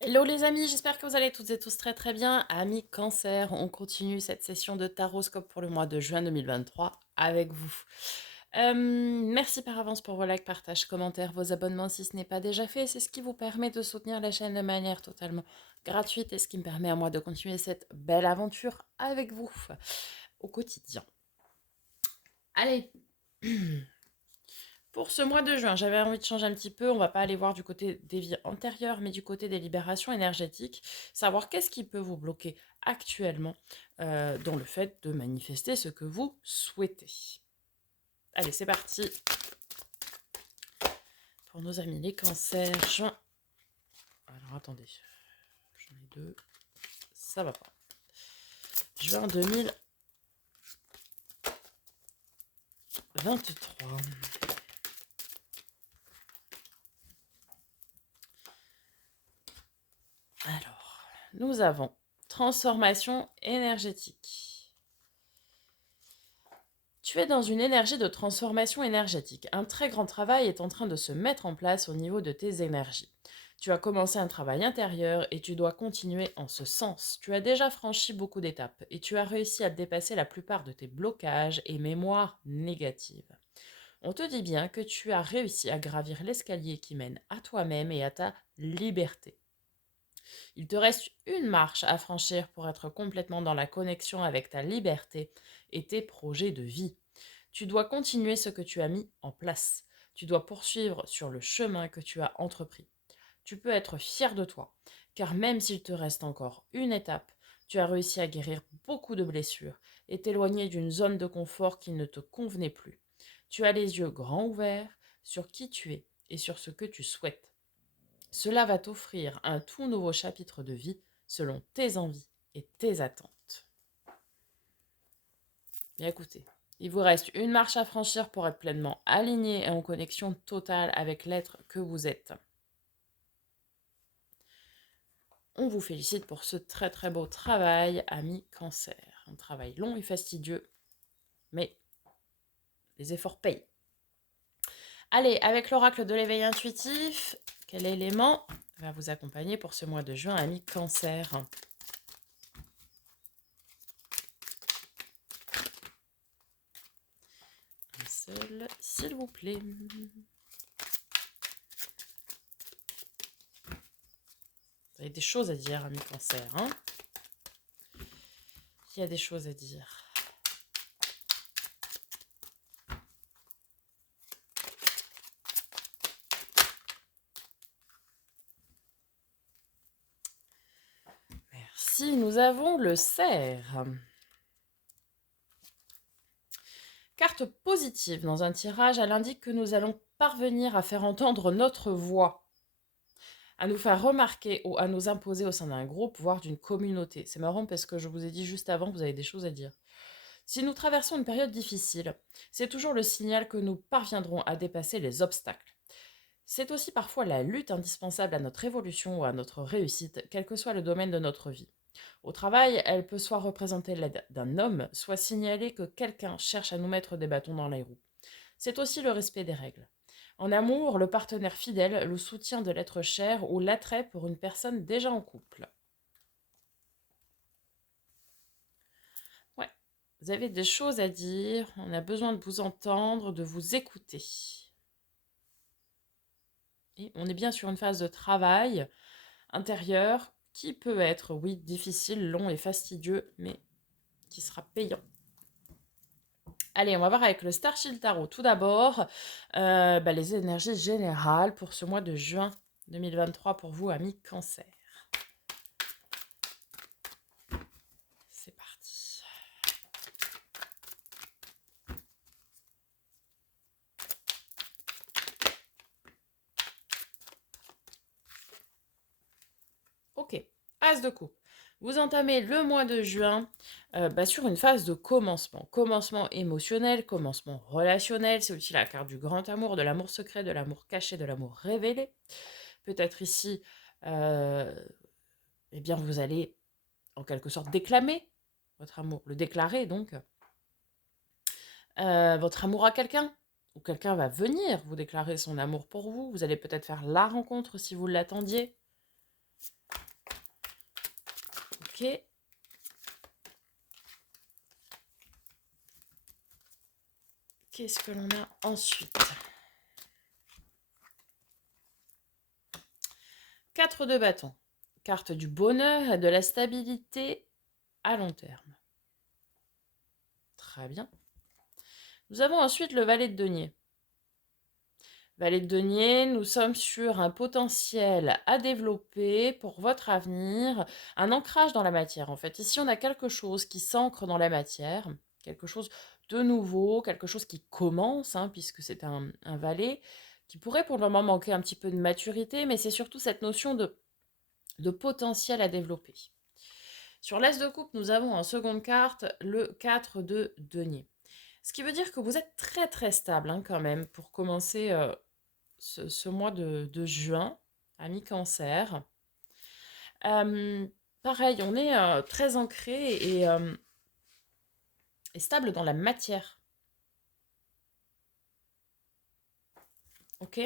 Hello les amis, j'espère que vous allez toutes et tous très très bien. Amis Cancer, on continue cette session de Taroscope pour le mois de juin 2023 avec vous. Merci par avance pour vos likes, partages, commentaires, vos abonnements si ce n'est pas déjà fait. C'est ce qui vous permet de soutenir la chaîne de manière totalement gratuite et ce qui me permet à moi de continuer cette belle aventure avec vous au quotidien. Allez, pour ce mois de juin, j'avais envie de changer un petit peu. On va pas aller voir du côté des vies antérieures, mais du côté des libérations énergétiques. Savoir qu'est-ce qui peut vous bloquer actuellement dans le fait de manifester ce que vous souhaitez. Allez, c'est parti pour nos amis les cancers. Juin. Alors attendez, j'en ai deux. Ça va pas. Juin 2023. Alors, nous avons transformation énergétique. Tu es dans une énergie de transformation énergétique. Un très grand travail est en train de se mettre en place au niveau de tes énergies. Tu as commencé un travail intérieur et tu dois continuer en ce sens. Tu as déjà franchi beaucoup d'étapes et tu as réussi à dépasser la plupart de tes blocages et mémoires négatives. On te dit bien que tu as réussi à gravir l'escalier qui mène à toi-même et à ta liberté. Il te reste une marche à franchir pour être complètement dans la connexion avec ta liberté et tes projets de vie. Tu dois continuer ce que tu as mis en place. Tu dois poursuivre sur le chemin que tu as entrepris. Tu peux être fier de toi, car même s'il te reste encore une étape, tu as réussi à guérir beaucoup de blessures et t'éloigner d'une zone de confort qui ne te convenait plus. Tu as les yeux grands ouverts sur qui tu es et sur ce que tu souhaites. Cela va t'offrir un tout nouveau chapitre de vie selon tes envies et tes attentes. Bien écoutez, il vous reste une marche à franchir pour être pleinement aligné et en connexion totale avec l'être que vous êtes. On vous félicite pour ce très très beau travail, ami Cancer. Un travail long et fastidieux, mais les efforts payent. Allez, avec l'oracle de l'éveil intuitif, quel élément va vous accompagner pour ce mois de juin, ami Cancer? Un seul, s'il vous plaît. Vous avez des choses à dire, ami Cancer, hein? Il y a des choses à dire. Merci, nous avons le cerf. Carte positive dans un tirage, elle indique que nous allons parvenir à faire entendre notre voix, à nous faire remarquer ou à nous imposer au sein d'un groupe, voire d'une communauté. C'est marrant parce que je vous ai dit juste avant que vous avez des choses à dire. Si nous traversons une période difficile, c'est toujours le signal que nous parviendrons à dépasser les obstacles. C'est aussi parfois la lutte indispensable à notre évolution ou à notre réussite, quel que soit le domaine de notre vie. Au travail, elle peut soit représenter l'aide d'un homme, soit signaler que quelqu'un cherche à nous mettre des bâtons dans les roues. C'est aussi le respect des règles. En amour, le partenaire fidèle, le soutien de l'être cher ou l'attrait pour une personne déjà en couple. Ouais, vous avez des choses à dire, on a besoin de vous entendre, de vous écouter. Et on est bien sur une phase de travail intérieur qui peut être, oui, difficile, long et fastidieux, mais qui sera payant. Allez, on va voir avec le Starchill Tarot. Tout d'abord, les énergies générales pour ce mois de juin 2023 pour vous, amis Cancer. C'est parti. Ok, As de coupe. Vous entamez le mois de juin sur une phase de commencement. Commencement émotionnel, commencement relationnel. C'est aussi la carte du grand amour, de l'amour secret, de l'amour caché, de l'amour révélé. Peut-être ici, eh bien, vous allez en quelque sorte déclamer votre amour, le déclarer donc, votre amour à quelqu'un. Ou quelqu'un va venir vous déclarer son amour pour vous. Vous allez peut-être faire la rencontre si vous l'attendiez. Ok. Qu'est-ce que l'on a ensuite? 4 de bâton. Carte du bonheur et de la stabilité à long terme. Très bien. Nous avons ensuite le valet de denier. Valet de denier, nous sommes sur un potentiel à développer pour votre avenir, un ancrage dans la matière en fait. Ici, on a quelque chose qui s'ancre dans la matière, quelque chose de nouveau, quelque chose qui commence, hein, puisque c'est un valet, qui pourrait pour le moment manquer un petit peu de maturité, mais c'est surtout cette notion de potentiel à développer. Sur l'As de coupe, nous avons en seconde carte le 4 de denier. Ce qui veut dire que vous êtes très très stable hein, quand même pour commencer ce mois de juin, ami Cancer. Pareil, on est très ancré et stable dans la matière. Ok.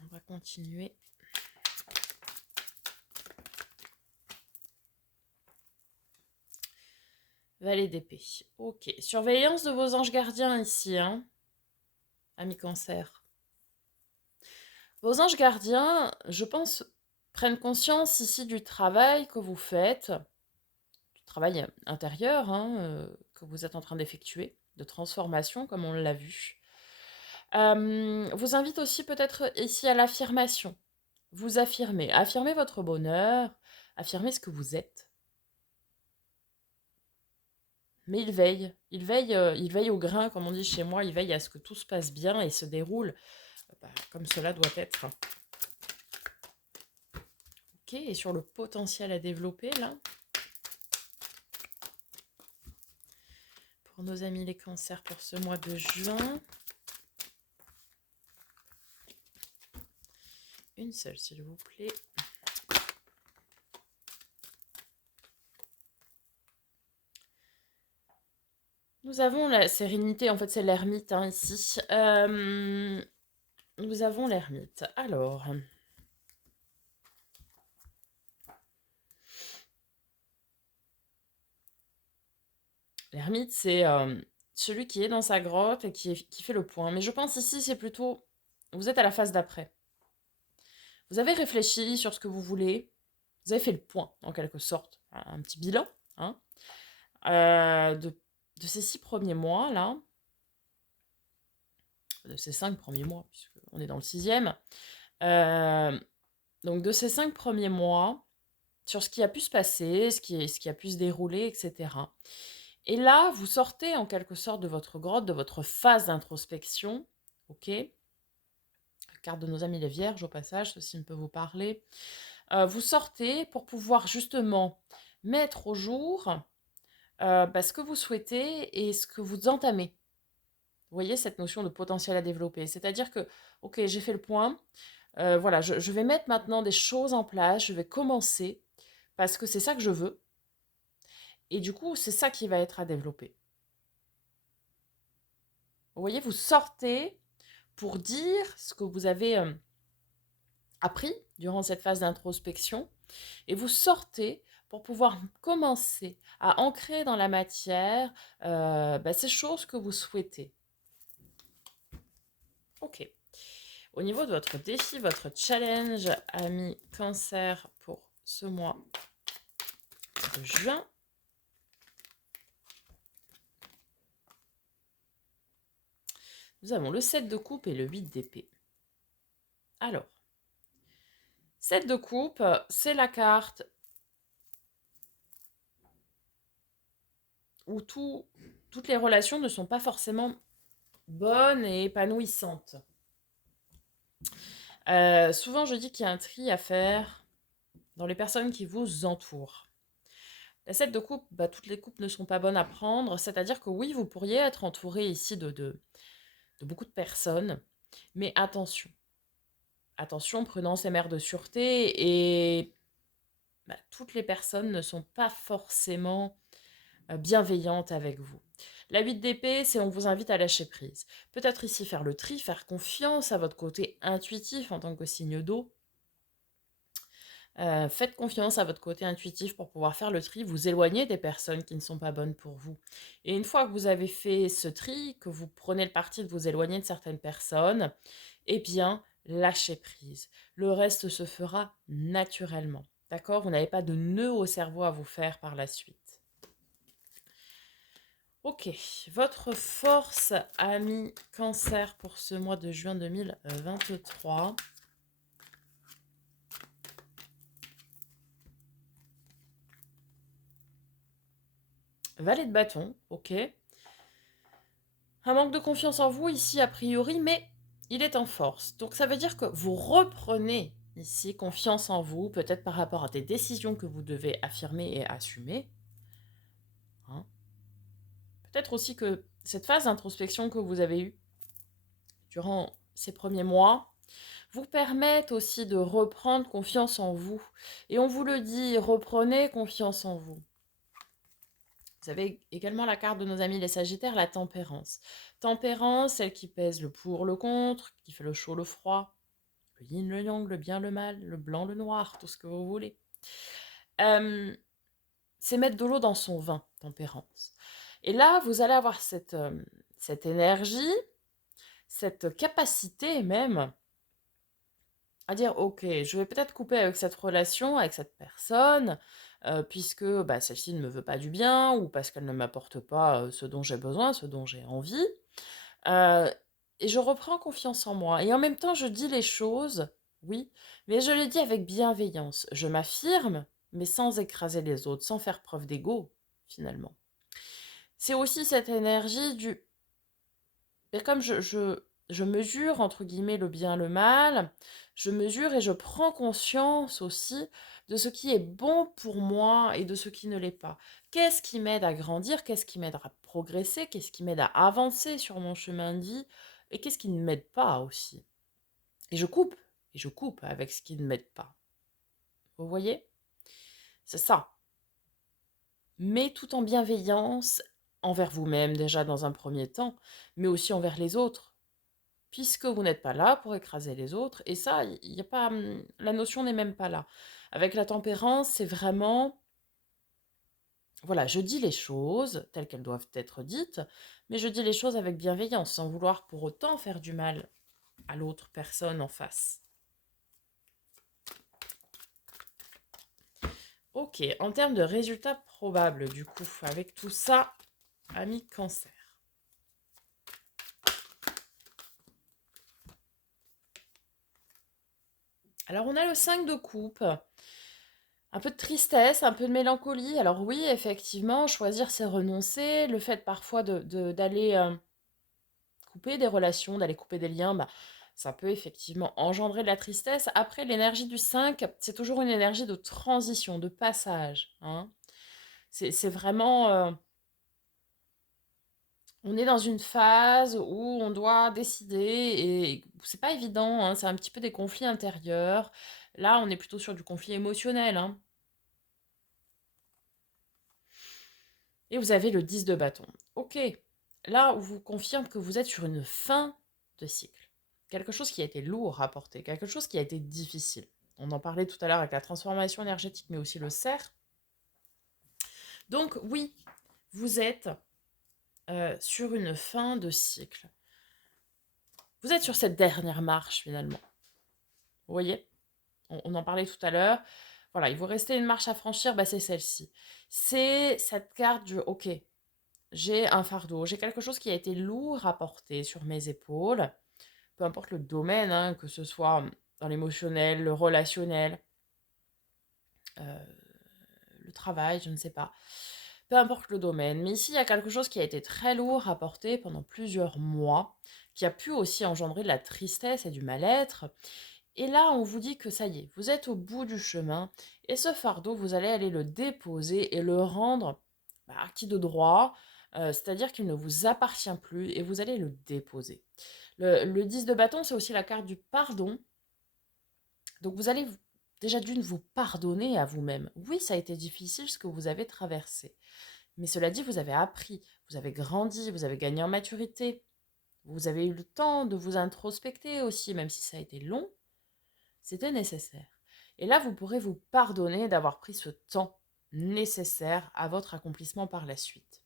On va continuer. Valet d'épée. Ok. Surveillance de vos anges gardiens ici, hein, ami Cancer. Vos anges gardiens, je pense, prennent conscience ici du travail que vous faites, du travail intérieur que vous êtes en train d'effectuer, de transformation, comme on l'a vu. Vous invitent aussi peut-être ici à l'affirmation. Vous affirmez. Affirmez votre bonheur, affirmez ce que vous êtes. Mais il veille au grain, comme on dit chez moi, il veille à ce que tout se passe bien et se déroule comme cela doit être. Ok, et sur le potentiel à développer, là, pour nos amis les cancers pour ce mois de juin. Une seule, s'il vous plaît. Nous avons la sérénité, en fait c'est l'ermite hein, ici. Nous avons l'ermite. Alors, l'ermite c'est celui qui est dans sa grotte et qui fait le point. Mais je pense ici c'est plutôt, vous êtes à la phase d'après. Vous avez réfléchi sur ce que vous voulez, vous avez fait le point en quelque sorte, un petit bilan hein, de ces 6 premiers mois là, de ces 5 premiers mois, puisqu'on est dans le 6e. Donc de ces 5 premiers mois, sur ce qui a pu se passer, ce qui a pu se dérouler, etc. Et là, vous sortez en quelque sorte de votre grotte, de votre phase d'introspection, ok? Carte de nos amis les vierges au passage, ceci ne peut vous parler. Vous sortez pour pouvoir justement mettre au jour ce que vous souhaitez et ce que vous entamez. Vous voyez cette notion de potentiel à développer. C'est-à-dire que, ok, j'ai fait le point, voilà, je vais mettre maintenant des choses en place, je vais commencer, parce que c'est ça que je veux. Et du coup, c'est ça qui va être à développer. Vous voyez, vous sortez pour dire ce que vous avez appris durant cette phase d'introspection, et vous sortez pour pouvoir commencer à ancrer dans la matière ces choses que vous souhaitez. Ok. Au niveau de votre défi, votre challenge, ami Cancer, pour ce mois de juin, nous avons le 7 de coupe et le 8 d'épée. Alors, 7 de coupe, c'est la carte où toutes les relations ne sont pas forcément bonnes et épanouissantes. Souvent, je dis qu'il y a un tri à faire dans les personnes qui vous entourent. La 7 de coupe, toutes les coupes ne sont pas bonnes à prendre, c'est-à-dire que oui, vous pourriez être entouré ici de beaucoup de personnes, mais attention. Attention, prudence et mère de sûreté, et toutes les personnes ne sont pas forcément bienveillantes avec vous. La 8 d'épée, c'est on vous invite à lâcher prise. Peut-être ici faire le tri, faire confiance à votre côté intuitif en tant que signe d'eau. Faites confiance à votre côté intuitif pour pouvoir faire le tri, vous éloigner des personnes qui ne sont pas bonnes pour vous. Et une fois que vous avez fait ce tri, que vous prenez le parti de vous éloigner de certaines personnes, eh bien, lâchez prise. Le reste se fera naturellement. D'accord? Vous n'avez pas de nœud au cerveau à vous faire par la suite. Ok, votre force, ami Cancer, pour ce mois de juin 2023. Valet de bâton, ok. Un manque de confiance en vous ici, a priori, mais il est en force. Donc ça veut dire que vous reprenez ici confiance en vous, peut-être par rapport à des décisions que vous devez affirmer et assumer. Hein. Peut-être aussi que cette phase d'introspection que vous avez eue durant ces premiers mois vous permettent aussi de reprendre confiance en vous. Et on vous le dit, reprenez confiance en vous. Vous avez également la carte de nos amis les Sagittaires, la tempérance. Tempérance, celle qui pèse le pour, le contre, qui fait le chaud, le froid, le yin, le yang, le bien, le mal, le blanc, le noir, tout ce que vous voulez. C'est mettre de l'eau dans son vin, tempérance. Et là, vous allez avoir cette énergie, cette capacité même à dire, ok, je vais peut-être couper avec cette relation, avec cette personne, puisque bah, celle-ci ne me veut pas du bien, ou parce qu'elle ne m'apporte pas ce dont j'ai besoin, ce dont j'ai envie. Euh, et je reprends confiance en moi. Et en même temps, je dis les choses, oui, mais je les dis avec bienveillance. Je m'affirme, mais sans écraser les autres, sans faire preuve d'ego, finalement. C'est aussi cette énergie du... Et comme je mesure, entre guillemets, le bien, le mal, je mesure et je prends conscience aussi de ce qui est bon pour moi et de ce qui ne l'est pas. Qu'est-ce qui m'aide à grandir? Qu'est-ce qui m'aide à progresser? Qu'est-ce qui m'aide à avancer sur mon chemin de vie? Et qu'est-ce qui ne m'aide pas aussi? Et je coupe avec ce qui ne m'aide pas. Vous voyez? C'est ça. Mais tout en bienveillance envers vous-même déjà dans un premier temps, mais aussi envers les autres. Puisque vous n'êtes pas là pour écraser les autres. Et ça, il y a pas, la notion n'est même pas là. Avec la tempérance, c'est vraiment, voilà, je dis les choses telles qu'elles doivent être dites, mais je dis les choses avec bienveillance, sans vouloir pour autant faire du mal à l'autre personne en face. Ok, en termes de résultats probables, du coup, avec tout ça, ami Cancer. Alors, on a le 5 de coupe. Un peu de tristesse, un peu de mélancolie. Alors oui, effectivement, choisir, c'est renoncer. Le fait parfois d'aller couper des relations, d'aller couper des liens, bah, ça peut effectivement engendrer de la tristesse. Après, l'énergie du 5, c'est toujours une énergie de transition, de passage. Hein. C'est vraiment... on est dans une phase où on doit décider et c'est pas évident, hein, c'est un petit peu des conflits intérieurs. Là, on est plutôt sur du conflit émotionnel. Hein. Et vous avez le 10 de bâton. Ok, là où vous confirme que vous êtes sur une fin de cycle. Quelque chose qui a été lourd à porter, quelque chose qui a été difficile. On en parlait tout à l'heure avec la transformation énergétique, mais aussi le cerf. Donc oui, vous êtes sur une fin de cycle. Vous êtes sur cette dernière marche finalement. Vous voyez, on en parlait tout à l'heure. Voilà, il vous restait une marche à franchir, bah c'est celle-ci. C'est cette carte du OK, j'ai un fardeau, j'ai quelque chose qui a été lourd à porter sur mes épaules, peu importe le domaine, hein, que ce soit dans l'émotionnel, le relationnel, euh, le travail, je ne sais pas. Peu importe le domaine. Mais ici, il y a quelque chose qui a été très lourd à porter pendant plusieurs mois, qui a pu aussi engendrer de la tristesse et du mal-être. Et là, on vous dit que ça y est, vous êtes au bout du chemin, et ce fardeau, vous allez aller le déposer et le rendre acquis de droit, c'est-à-dire qu'il ne vous appartient plus, et vous allez le déposer. Le 10 de bâton, c'est aussi la carte du pardon. Donc vous allez déjà d'une vous pardonner à vous-même. Oui, ça a été difficile ce que vous avez traversé. Mais cela dit, vous avez appris, vous avez grandi, vous avez gagné en maturité, vous avez eu le temps de vous introspecter aussi, même si ça a été long, c'était nécessaire. Et là, vous pourrez vous pardonner d'avoir pris ce temps nécessaire à votre accomplissement par la suite.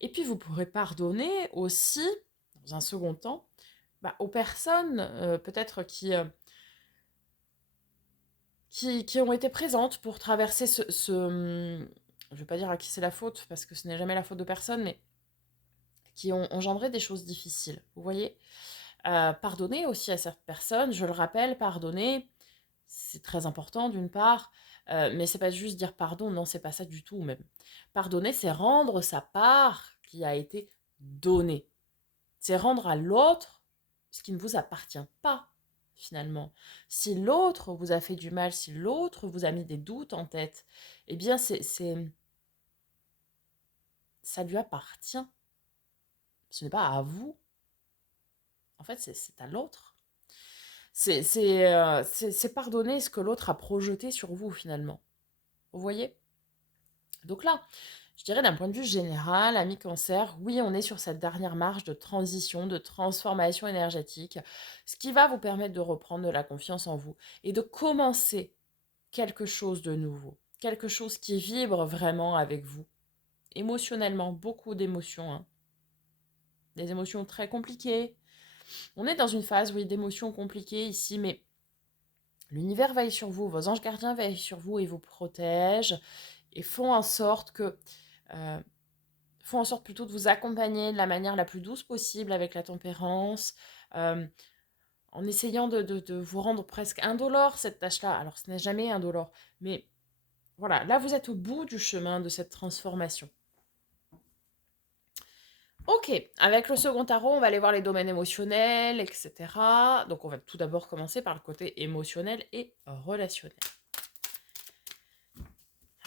Et puis, vous pourrez pardonner aussi, dans un second temps, aux personnes peut-être qui ont été présentes pour traverser je ne vais pas dire à qui c'est la faute, parce que ce n'est jamais la faute de personne, mais qui ont engendré des choses difficiles. Vous voyez, pardonner aussi à certaines personnes, je le rappelle, pardonner, c'est très important d'une part, mais c'est pas juste dire pardon, non, c'est pas ça du tout même. Pardonner, c'est rendre sa part qui a été donnée. C'est rendre à l'autre ce qui ne vous appartient pas, finalement. Si l'autre vous a fait du mal, si l'autre vous a mis des doutes en tête, eh bien, ça lui appartient. Ce n'est pas à vous. En fait, c'est à l'autre. C'est pardonner ce que l'autre a projeté sur vous, finalement. Vous voyez? Donc là, je dirais d'un point de vue général, ami Cancer, oui, on est sur cette dernière marche de transition, de transformation énergétique, ce qui va vous permettre de reprendre de la confiance en vous et de commencer quelque chose de nouveau, quelque chose qui vibre vraiment avec vous. Émotionnellement, beaucoup d'émotions, hein. Des émotions très compliquées. On est dans une phase, oui, d'émotions compliquées ici, mais l'univers veille sur vous, vos anges gardiens veillent sur vous et vous protègent et font en sorte euh, plutôt de vous accompagner de la manière la plus douce possible avec la tempérance, euh, en essayant de vous rendre presque indolore cette tâche-là. Alors ce n'est jamais indolore, mais voilà, là vous êtes au bout du chemin de cette transformation. Ok, avec le second tarot, on va aller voir les domaines émotionnels, etc. Donc on va tout d'abord commencer par le côté émotionnel et relationnel.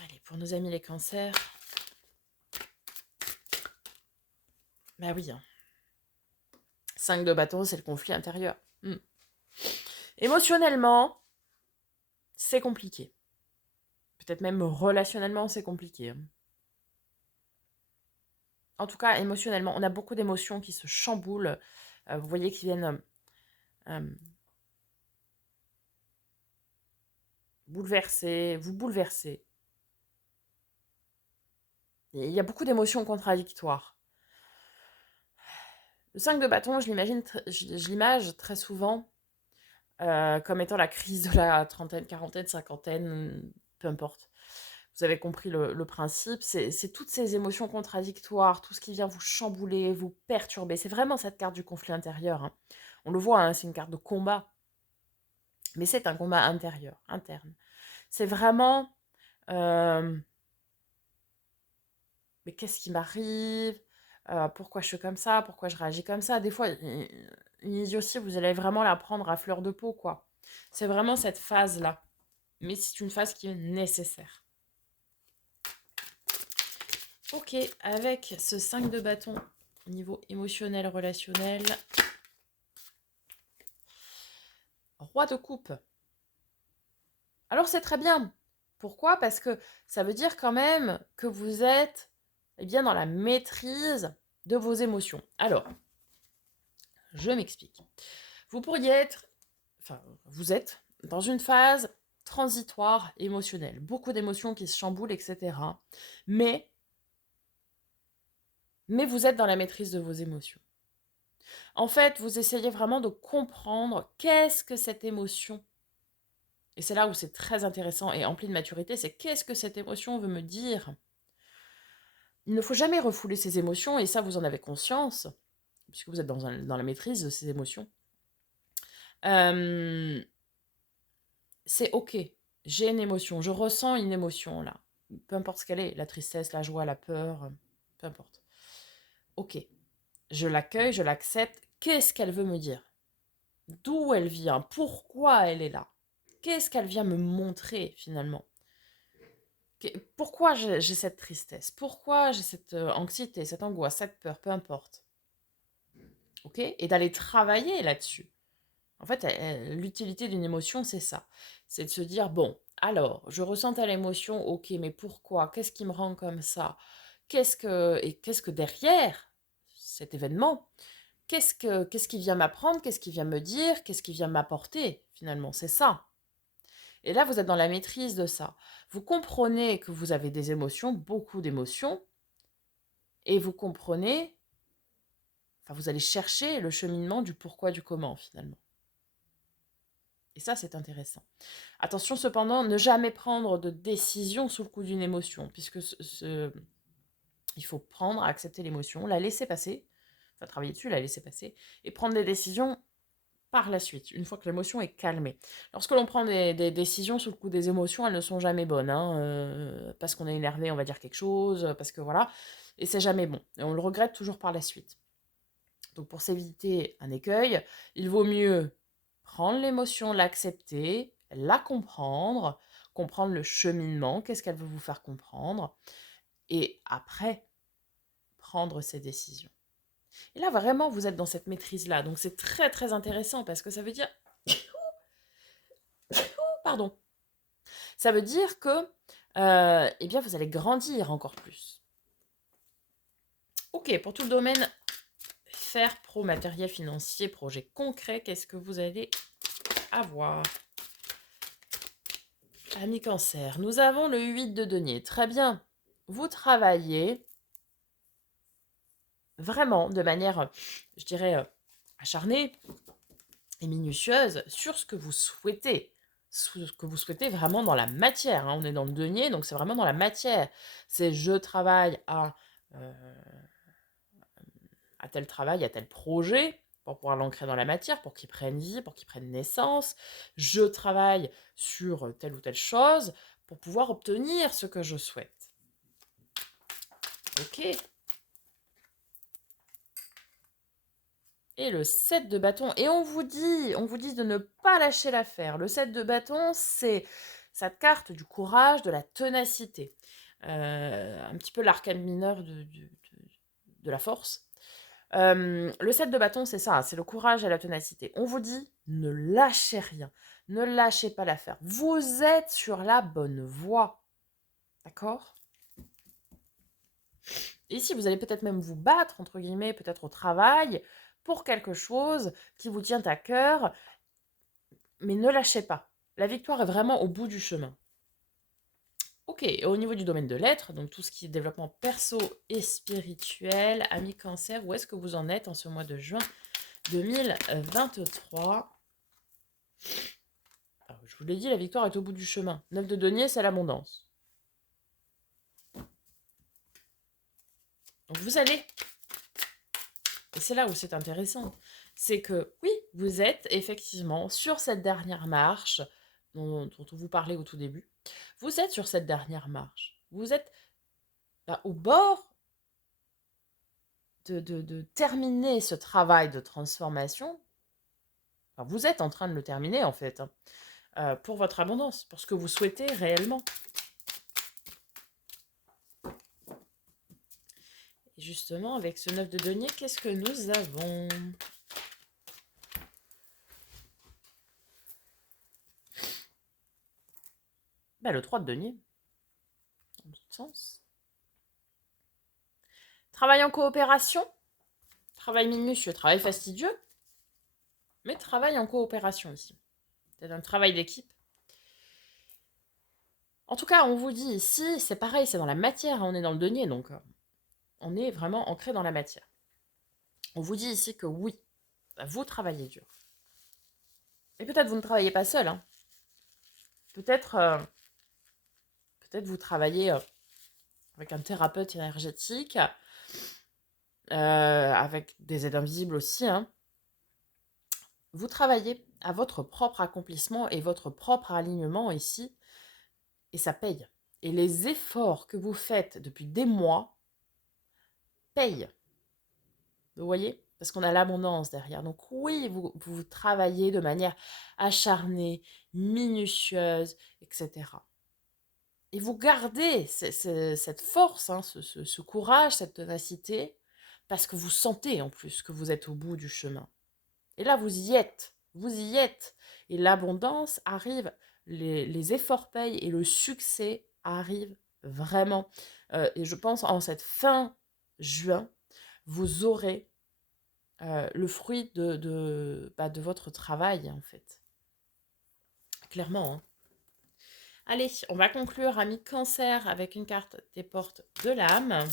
Allez, pour nos amis les cancers. Bah oui, hein. 5 de bâton, c'est le conflit intérieur. Émotionnellement, c'est compliqué. Peut-être même relationnellement, c'est compliqué, hein. En tout cas, émotionnellement, on a beaucoup d'émotions qui se chamboulent. Vous voyez, qui viennent vous bouleverser. Et il y a beaucoup d'émotions contradictoires. Le 5 de bâton, je l'image très souvent comme étant la crise de la trentaine, quarantaine, cinquantaine, peu importe. Vous avez compris le principe, c'est toutes ces émotions contradictoires, tout ce qui vient vous chambouler, vous perturber. C'est vraiment cette carte du conflit intérieur, hein. On le voit, hein, c'est une carte de combat, mais c'est un combat intérieur, interne. C'est vraiment, mais qu'est-ce qui m'arrive? Pourquoi je suis comme ça? Pourquoi je réagis comme ça? Des fois, une idiotie, vous allez vraiment la prendre à fleur de peau, quoi. C'est vraiment cette phase-là. Mais c'est une phase qui est nécessaire. Ok, avec ce 5 de bâton au niveau émotionnel, relationnel. Roi de coupe. Alors c'est très bien. Pourquoi? Parce que ça veut dire quand même que vous êtes bien dans la maîtrise de vos émotions. Alors, je m'explique. Vous êtes dans une phase transitoire émotionnelle. Beaucoup d'émotions qui se chamboulent, etc. Mais vous êtes dans la maîtrise de vos émotions. En fait, vous essayez vraiment de comprendre qu'est-ce que cette émotion. Et c'est là où c'est très intéressant et empli de maturité, c'est qu'est-ce que cette émotion veut me dire. Il ne faut jamais refouler ses émotions, et ça, vous en avez conscience, puisque vous êtes dans la maîtrise de ces émotions. C'est ok, j'ai une émotion, je ressens une émotion là, peu importe ce qu'elle est, la tristesse, la joie, la peur, peu importe. Ok, je l'accueille, je l'accepte, qu'est-ce qu'elle veut me dire? D'où elle vient? Pourquoi elle est là? Qu'est-ce qu'elle vient me montrer finalement? Pourquoi j'ai cette tristesse? Pourquoi j'ai cette anxiété, cette angoisse, cette peur, peu importe. Ok? Et d'aller travailler là-dessus. En fait, l'utilité d'une émotion, c'est ça. C'est de se dire, bon, alors, je ressens telle émotion, ok, mais pourquoi? Qu'est-ce qui me rend comme ça? qu'est-ce que derrière cet événement, qu'est-ce qui vient m'apprendre, qu'est-ce qui vient me dire, qu'est-ce qui vient m'apporter finalement, c'est ça. Et là, vous êtes dans la maîtrise de ça. Vous comprenez que vous avez des émotions, beaucoup d'émotions, et vous comprenez, enfin, vous allez chercher le cheminement du pourquoi, du comment finalement. Et ça, c'est intéressant. Attention cependant, ne jamais prendre de décision sous le coup d'une émotion, puisque il faut prendre, accepter l'émotion, la laisser passer, enfin travailler dessus, la laisser passer, et prendre des décisions par la suite, une fois que l'émotion est calmée. Lorsque l'on prend des décisions sous le coup des émotions, elles ne sont jamais bonnes, hein, parce qu'on est énervé, on va dire quelque chose, parce que voilà, et c'est jamais bon. Et on le regrette toujours par la suite. Donc pour s'éviter un écueil, il vaut mieux prendre l'émotion, l'accepter, la comprendre, comprendre le cheminement, qu'est-ce qu'elle veut vous faire comprendre, et après, prendre ses décisions. Et là, vraiment, vous êtes dans cette maîtrise-là. Donc c'est très très intéressant parce que ça veut dire... Pardon. Ça veut dire que eh bien, vous allez grandir encore plus. Ok, pour tout le domaine, faire pro, matériel, financier, projet concret, qu'est-ce que vous allez avoir? Ami Cancer, nous avons le 8 de denier. Très bien. Vous travaillez vraiment de manière, je dirais, acharnée et minutieuse sur ce que vous souhaitez. Ce que vous souhaitez vraiment dans la matière, hein. On est dans le denier, donc c'est vraiment dans la matière. C'est je travaille à tel travail, à tel projet, pour pouvoir l'ancrer dans la matière, pour qu'il prenne vie, pour qu'il prenne naissance. Je travaille sur telle ou telle chose pour pouvoir obtenir ce que je souhaite. Ok. Et le 7 de bâton. Et on vous dit de ne pas lâcher l'affaire. Le 7 de bâton, c'est cette carte du courage, de la ténacité. Un petit peu l'arcane mineur de la force. Le 7 de bâton, c'est ça, c'est le courage et la ténacité. On vous dit, ne lâchez rien, ne lâchez pas l'affaire. Vous êtes sur la bonne voie. D'accord? Ici, vous allez peut-être même vous battre, entre guillemets, peut-être au travail, pour quelque chose qui vous tient à cœur, mais ne lâchez pas. La victoire est vraiment au bout du chemin. Ok, et au niveau du domaine de l'être, donc tout ce qui est développement perso et spirituel, ami Cancer, où est-ce que vous en êtes en ce mois de juin 2023? Alors, je vous l'ai dit, la victoire est au bout du chemin. 9 de denier, c'est l'abondance. Donc vous allez, et c'est là où c'est intéressant, c'est que oui, vous êtes effectivement sur cette dernière marche dont on vous parlait au tout début. Vous êtes sur cette dernière marche. Vous êtes là, au bord de terminer ce travail de transformation. Enfin, vous êtes en train de le terminer en fait, hein, pour votre abondance, pour ce que vous souhaitez réellement. Et justement, avec ce 9 de denier, qu'est-ce que nous avons? Ben, le 3 de denier, dans tout sens. Travail en coopération, travail minutieux, travail fastidieux, mais travail en coopération ici. C'est un travail d'équipe. En tout cas, on vous dit ici, c'est pareil, c'est dans la matière, hein, on est dans le denier, donc on est vraiment ancré dans la matière. On vous dit ici que oui, vous travaillez dur. Et peut-être vous ne travaillez pas seul, hein. Peut-être vous travaillez avec un thérapeute énergétique, avec des aides invisibles aussi, hein. Vous travaillez à votre propre accomplissement et votre propre alignement ici, et ça paye. Et les efforts que vous faites depuis des mois payent. Vous voyez? Parce qu'on a l'abondance derrière. Donc oui, vous travaillez de manière acharnée, minutieuse, etc. Et vous gardez cette force, hein, ce courage, cette ténacité, parce que vous sentez en plus que vous êtes au bout du chemin. Et là, vous y êtes. Vous y êtes. Et l'abondance arrive, les efforts payent et le succès arrive vraiment. Et je pense en cette fin juin, vous aurez le fruit de votre travail, en fait. Clairement, hein. Allez, on va conclure, ami Cancer, avec une carte des portes de l'âme.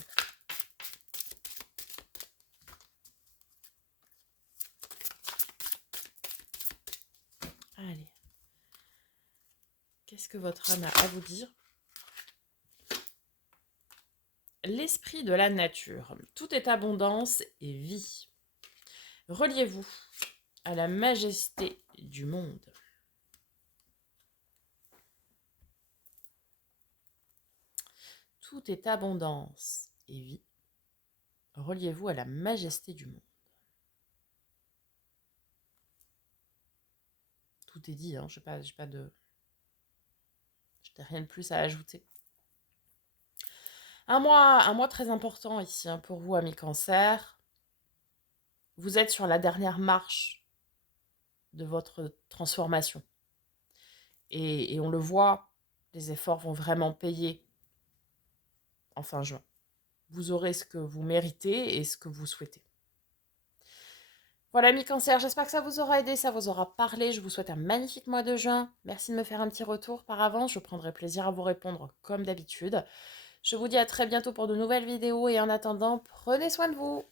Allez. Qu'est-ce que votre âme a à vous dire? L'esprit de la nature. Tout est abondance et vie. Reliez-vous à la majesté du monde. Tout est abondance et vie. Reliez-vous à la majesté du monde. Tout est dit, hein, je n'ai rien de plus à ajouter. Un mois très important ici, hein, pour vous, amis Cancer. Vous êtes sur la dernière marche de votre transformation. Et on le voit, les efforts vont vraiment payer en fin juin. Vous aurez ce que vous méritez et ce que vous souhaitez. Voilà, amis Cancer, j'espère que ça vous aura aidé, ça vous aura parlé. Je vous souhaite un magnifique mois de juin. Merci de me faire un petit retour par avance. Je prendrai plaisir à vous répondre comme d'habitude. Je vous dis à très bientôt pour de nouvelles vidéos et en attendant, prenez soin de vous.